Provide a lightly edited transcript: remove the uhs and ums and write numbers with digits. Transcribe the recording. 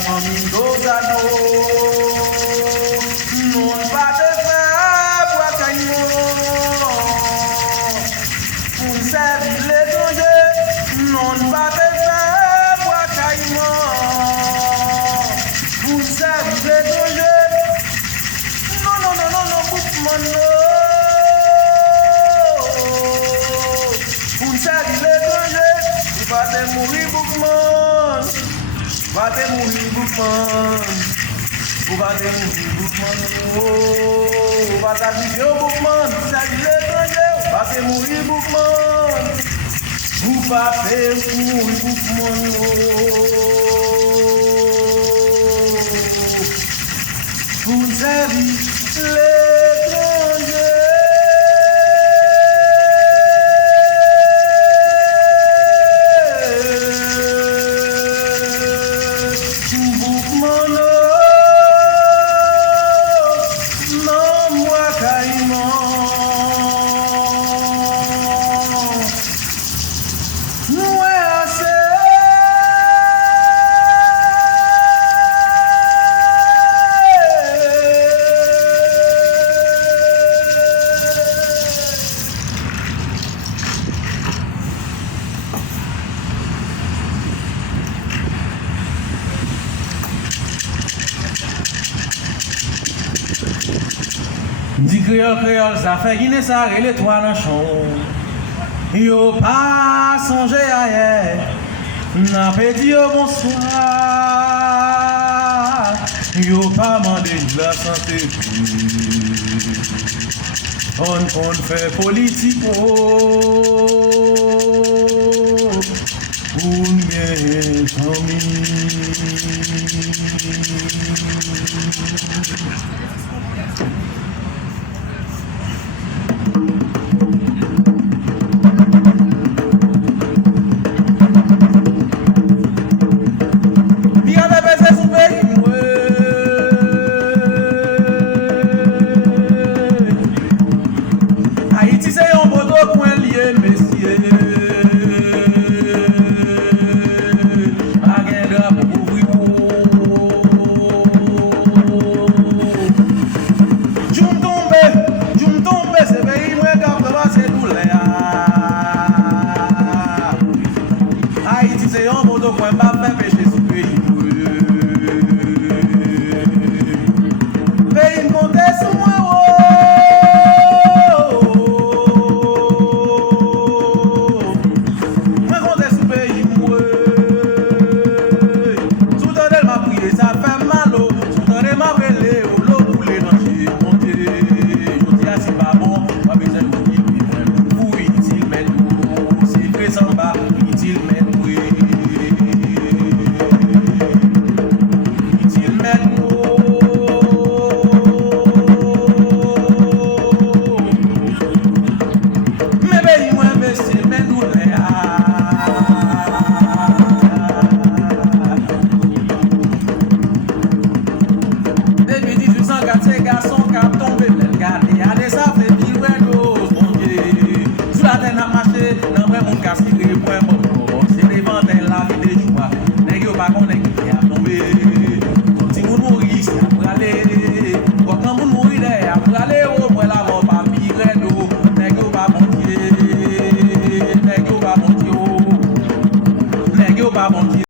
famille d'Ozano. Non pas de faire pour Caïmon. Pour servir l'étranger. Non pas de faire pour Caïmon. Pour servir l'étranger. Non, non, non, non, non, Boukman, non. Pour servir l'étranger. Va te mourir, Boukman. Va te mourir, Boukman. Va te mourir, Boukman. Va t'arriver, Boukman. Servir l'étranger. Va te mourir, Boukman. Vous pas faire mourir, Boukman. Vous servir l'étranger. Dit créole, ça fait Guinée, ça et l'étoile en chon. Yo pas songé ailleurs, n'a pas dit au bonsoir. Yo pas mandé de la santé. On fait politique pour mes familles. Inutile, mais